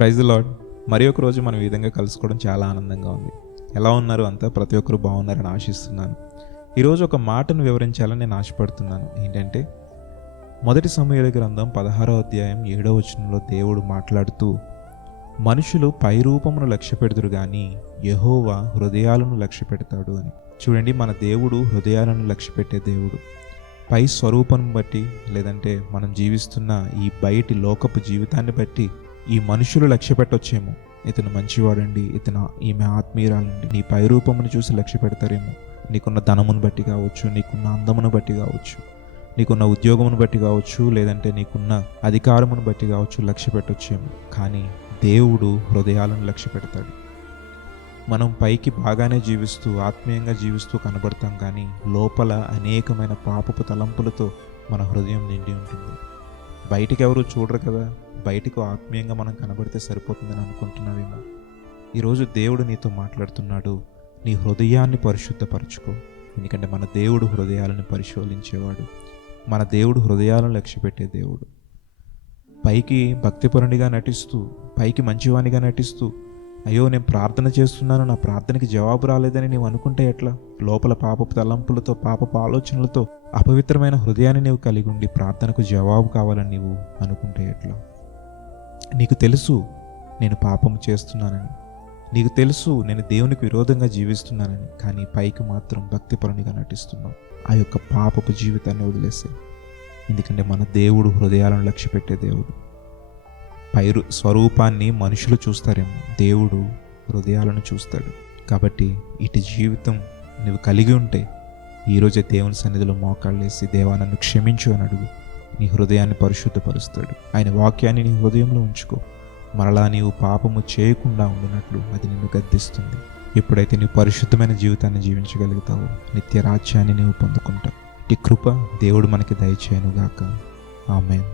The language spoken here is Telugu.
Praise the lord. మరి ఒక రోజు మనం ఈ విధంగా కలుసుకోవడం చాలా ఆనందంగా ఉంది. ఎలా ఉన్నారు అంతా? ప్రతి ఒక్కరు బాగున్నారని ఆశిస్తున్నాను. ఈరోజు ఒక మాటను వివరించాలని నేను ఆశపడుతున్నాను. ఏంటంటే, మొదటి సమూయేలు గ్రంథం 16వ అధ్యాయం 7వ వచనంలో దేవుడు మాట్లాడుతూ, మనుషులు పై రూపమును లక్ష్య పెడుదురు కానీ యెహోవా హృదయాలను లక్ష్య పెడతాడు అని. చూడండి, మన దేవుడు హృదయాలను లక్ష్య పెట్టే దేవుడు. పై స్వరూపం బట్టి, లేదంటే మనం జీవిస్తున్న ఈ బయటి లోకపు జీవితాన్ని బట్టి ఈ మనుషులు లక్ష్య పెట్టొచ్చేమో, ఇతను మంచివాడండి, ఈమె ఆత్మీయురాలండి, నీ పై రూపమును చూసి లక్ష్య పెడతారేమో. నీకున్న ధనమును బట్టి కావచ్చు, నీకున్న అందమును బట్టి కావచ్చు, నీకున్న ఉద్యోగమును బట్టి కావచ్చు, లేదంటే నీకున్న అధికారమును బట్టి కావచ్చు, లక్ష్య పెట్టొచ్చేమో. కానీ దేవుడు హృదయాలను లక్ష్య పెడతాడు. మనం పైకి బాగానే జీవిస్తూ ఆత్మీయంగా జీవిస్తూ కనబడతాం, కానీ లోపల అనేకమైన పాపపు తలంపులతో మన హృదయం నిండి ఉంటుంది. బయటికి ఎవరు చూడరు కదా, బయటకు ఆత్మీయంగా మనం కనబడితే సరిపోతుందని అనుకుంటున్నావేమో. ఈరోజు దేవుడు నీతో మాట్లాడుతున్నాడు, నీ హృదయాన్ని పరిశుద్ధపరచుకో. ఎందుకంటే మన దేవుడు హృదయాలను పరిశోధించేవాడు. మన దేవుడు హృదయాలను లక్ష్యపెట్టే దేవుడు. పైకి భక్తిపరునిగా నటిస్తూ, పైకి మంచివానిగా నటిస్తూ, అయ్యో నేను ప్రార్థన చేస్తున్నాను, నా ప్రార్థనకి జవాబు రాలేదని నీవు అనుకుంటే ఎట్లా? లోపల పాపపు తలంపులతో, పాపపు ఆలోచనలతో అపవిత్రమైన హృదయాన్ని నీవు కలిగి ఉండి ప్రార్థనకు జవాబు కావాలని నీవు అనుకుంటే ఎట్లా? నీకు తెలుసు నేను పాపం చేస్తున్నానని, నీకు తెలుసు నేను దేవునికి విరోధంగా జీవిస్తున్నానని, కానీ పైకి మాత్రం భక్తిపరునిగా నటిస్తున్నావు. ఆ యొక్క పాపపు జీవితాన్ని వదిలేసే. ఎందుకంటే మన దేవుడు హృదయాలను లక్ష్యపెట్టే దేవుడు. పై స్వరూపాన్ని మనుషులు చూస్తారేమో, దేవుడు హృదయాలను చూస్తాడు. కాబట్టి ఇటు జీవితం నువ్వు కలిగి ఉంటే ఈరోజే దేవుని సన్నిధిలో మోకాళ్ళేసి, దేవా నన్ను క్షమించు అని అడుగు. నీ హృదయాన్ని పరిశుద్ధపరుస్తాడు. ఆయన వాక్యాన్ని నీ హృదయంలో ఉంచుకో. మరలా నీవు పాపము చేయకుండా ఉండినట్లు అది నిన్ను గద్దిస్తుంది. ఎప్పుడైతే నీవు పరిశుద్ధమైన జీవితాన్ని జీవించగలుగుతావో నిత్య రాజ్యాన్ని నీవు పొందుకుంటావు. ఈ కృప దేవుడు మనకి దయచేయనుగాక. ఆమేన్.